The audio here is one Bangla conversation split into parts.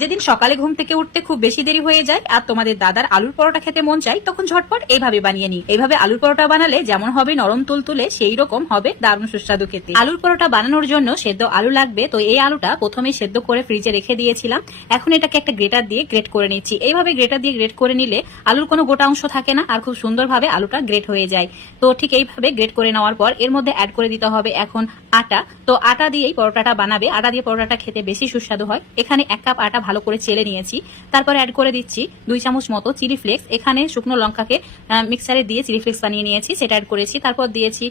যেদিন সকালে ঘুম থেকে উঠতে খুব বেশি দেরি হয়ে যায় আর তোমাদের দাদার আলুর পরোটা খেতে মন চায়, তখন ঝটপট এইভাবে বানিয়ে নি। এইভাবে আলুর পরোটা বানালে যেমন হবে নরম তুলতুলে, সেই রকম হবে দারুণ সুস্বাদু খেতে। আলুর পরোটা বানানোর জন্য সেদ্ধ আলু লাগবে। তো এই আলুটা প্রথমে সেদ্ধ করে ফ্রিজে রেখে দিয়েছিলাম। এখন এটাকে একটা গ্রেটার দিয়ে গ্রেট করে নিচ্ছি। এইভাবে গ্রেটার দিয়ে গ্রেট করে নিলে আলুর কোনো গোটা অংশ থাকে না আর খুব সুন্দরভাবে আলুটা গ্রেট হয়ে যায়। তো ঠিক এইভাবে গ্রেট করে নেওয়ার পর এর মধ্যে অ্যাড করে দিতে হবে এখন আটা। তো আটা দিয়েই পরোটাটা বানাবে। আটা দিয়ে পরোটাটা খেতে বেশি সুস্বাদু হয়। এখানে 1 কাপ আটা ভালো করে চেলে নিয়েছি। তারপর অ্যাড করে দিচ্ছি 2 চামচ মতো চিলি ফ্লেক্স। এখানে শুকনো লঙ্কাকে মিক্সারে দিয়ে চিলি ফ্লেক্স বানিয়ে নিয়েছি, সেটা অ্যাড করেছি। তারপর দিয়েছি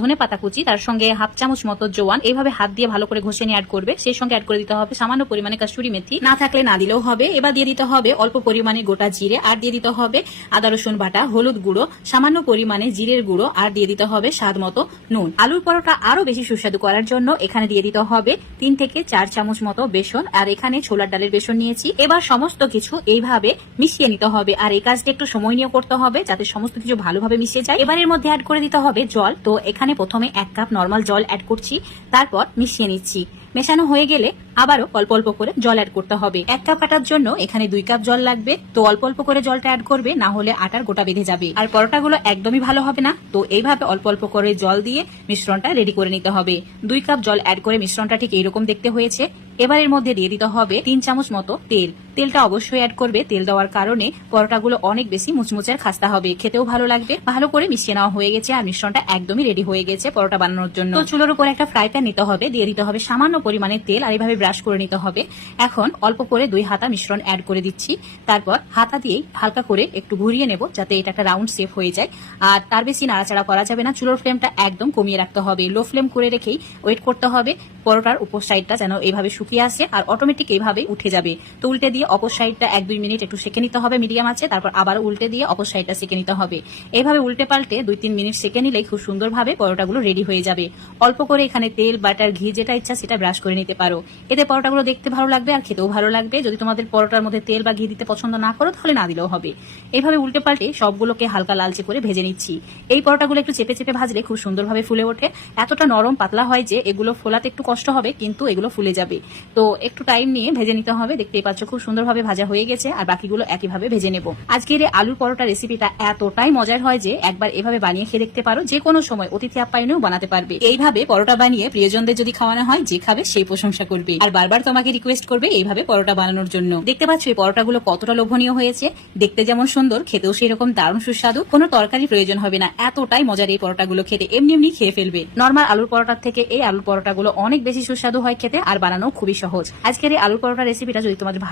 ধনে পাতা কুচি, তার সঙ্গে 1/2 চামচ মতো জোয়ান। এইভাবে হাত দিয়ে ভালো করে ঘষে নিয়ে অ্যাড করবে। সেই সঙ্গে অ্যাড করে দিতে হবে সামান্য পরিমাণে কাসুরি মেথি, না থাকলে না দিলেও হবে। এবার দিয়ে দিতে হবে অল্প পরিমাণে গোটা জিরে, আর দিয়ে দিতে হবে আদা রসুন বাটা, হলুদ গুঁড়ো, সামান্য পরিমাণে জিরের গুঁড়ো, আর দিয়ে দিতে হবে স্বাদ মতো নুন। আলুর পরোটা আরো বেশি সুস্বাদু করার জন্য এখানে দিয়ে দিতে হবে 3 থেকে 4 চামচ মতো বেসন, আর এখানে ছোলার ডালের বেসন নিয়েছি। এবার সমস্ত কিছু এইভাবে মিশিয়ে নিতে হবে, আর এই কাজটা একটু সময় নিয়ে করতে হবে যাতে সমস্ত কিছু ভালোভাবে মিশিয়ে যায়। এবার এর মধ্যে অ্যাড করে দিতে হবে জল। তো এখানে প্রথমে 1 কাপ নর্মাল জল অ্যাড করছি, তারপর মিশিয়ে নিচ্ছি। মেশানো হয়ে গেলে আবারও অল্প অল্প করে জল অ্যাড করতে হবে। 1 কাপ আটার জন্য এখানে 2 কাপ জল লাগবে। তো অল্প অল্প করে জলটা অ্যাড করবে, না হলে আটার গোটা বেঁধে যাবে আর পরোটাগুলো একদমই ভালো হবে না। তো এইভাবে অল্প অল্প করে জল দিয়ে মিশ্রণটা রেডি করে নিতে হবে। 2 কাপ জল অ্যাড করে মিশ্রণটা ঠিক এইরকম দেখতে হয়েছে। এবার এর মধ্যে দিয়ে দিতে হবে 3 চামচ মতো তেল। তেলটা অবশ্যই অ্যাড করবে। তেল দেওয়ার কারণে পরোটাগুলো অনেক বেশি মুচমুচে আর খাস্তা হবে, খেতেও ভালো লাগবে। ভালো করে মিশিয়ে নেওয়া হয়ে গেছে আর মিশ্রণটা একদমই রেডি হয়ে গেছে পরোটা বানানোর জন্য। তো চুলোর উপর একটা ফ্রাই প্যান নিতে হবে, দিয়ে দিতে হবে সামান্য পরিমাণে তেল, আর এইভাবে ব্রাশ করে নিতে হবে। এখন অল্প করে 2 হাতা মিশ্রণ অ্যাড করে দিচ্ছি। তারপর হাতা দিয়েই হালকা করে একটু ঘুরিয়ে নেব যাতে এটা একটা রাউন্ড শেপ হয়ে যায়। আর তার বেশি নাড়াচাড়া করা যাবে না। চুলোর ফ্লেমটা একদম কমিয়ে রাখতে হবে। লো ফ্লেম করে রেখেই ওয়েট করতে হবে পরোটার উপর সাইডটা যেন এইভাবে শুকিয়ে আসে আর অটোমেটিক এইভাবে উঠে যাবে। তো উল্টে দিয়ে অপর সাইডটা 1-2 মিনিট একটু সেঁকে নিতে হবে মিডিয়াম আছে। তারপর আবার উল্টে দিয়ে অপর সাইডটা সেঁকে নিতে হবে। এইভাবে উল্টে পাল্টে 2-3 মিনিট সেঁকে নিলেই খুব সুন্দরভাবে পরোটাগুলো রেডি হয়ে যাবে। অল্প করে এখানে তেল, বাটার, ঘি যেটা ইচ্ছা সেটা ব্রাশ করে নিতে পারো। এতে পরোটাগুলো দেখতে ভালো লাগবে আর খেতেও ভালো লাগবে। যদি তোমাদের পরোটার মধ্যে তেল বা ঘি দিতে পছন্দ না করো তাহলে না দিলেও হবে। এইভাবে উল্টে পাল্টে সবগুলোকে হালকা লালচে করে ভেজে নিচ্ছি। এই পরোটাগুলো একটু চেপে চেপে ভাজলে খুব সুন্দরভাবে ফুলে ওঠে। এতটা নরম পাতলা হয় যে এগুলো ফোলাতে একটু কষ্ট হবে, কিন্তু এগুলো ফুলে যাবে। তো একটু টাইম নিয়ে ভেজে নিতে হবে। দেখতেই পাচ্ছ খুব সুন্দরভাবে ভাজা হয়ে গেছে আর বাকিগুলো একইভাবে ভেজে নেব। আজকের এই আলুর পরোটা রেসিপিটা এতটাই মজার হয় যে একবার এভাবে বানিয়ে খেয়ে দেখতে পারো। যে কোনো সময় অতিথি আপ্যায়নেও বানাতে পারবে। এইভাবে পরোটা বানিয়ে প্রিয়জনদের যদি খাওয়ানো হয়, যে খাবে সেই প্রশংসা করবে আর বারবার তোমাকে রিকোয়েস্ট করবে এইভাবে পরোটা বানানোর জন্য। দেখতে পাচ্ছ এই পরোটাগুলো কতটা লোভনীয় হয়েছে। দেখতে যেমন সুন্দর, খেতেও সেই রকম দারুণ সুস্বাদু। কোনো তরকারি প্রয়োজন হবে না, এতটাই মজার এই পরোটাগুলো খেতে। এমনি এমনি খেয়ে ফেলবে। নর্মাল আলুর পরোটার থেকে এই আলুর পরোটাগুলো অনেক বেশি সুস্বাদু হয় খেতে আর বানানো খুবই সহজ। আজকের এই আলুর পরোটা রেসিপিটা যদি তোমাদের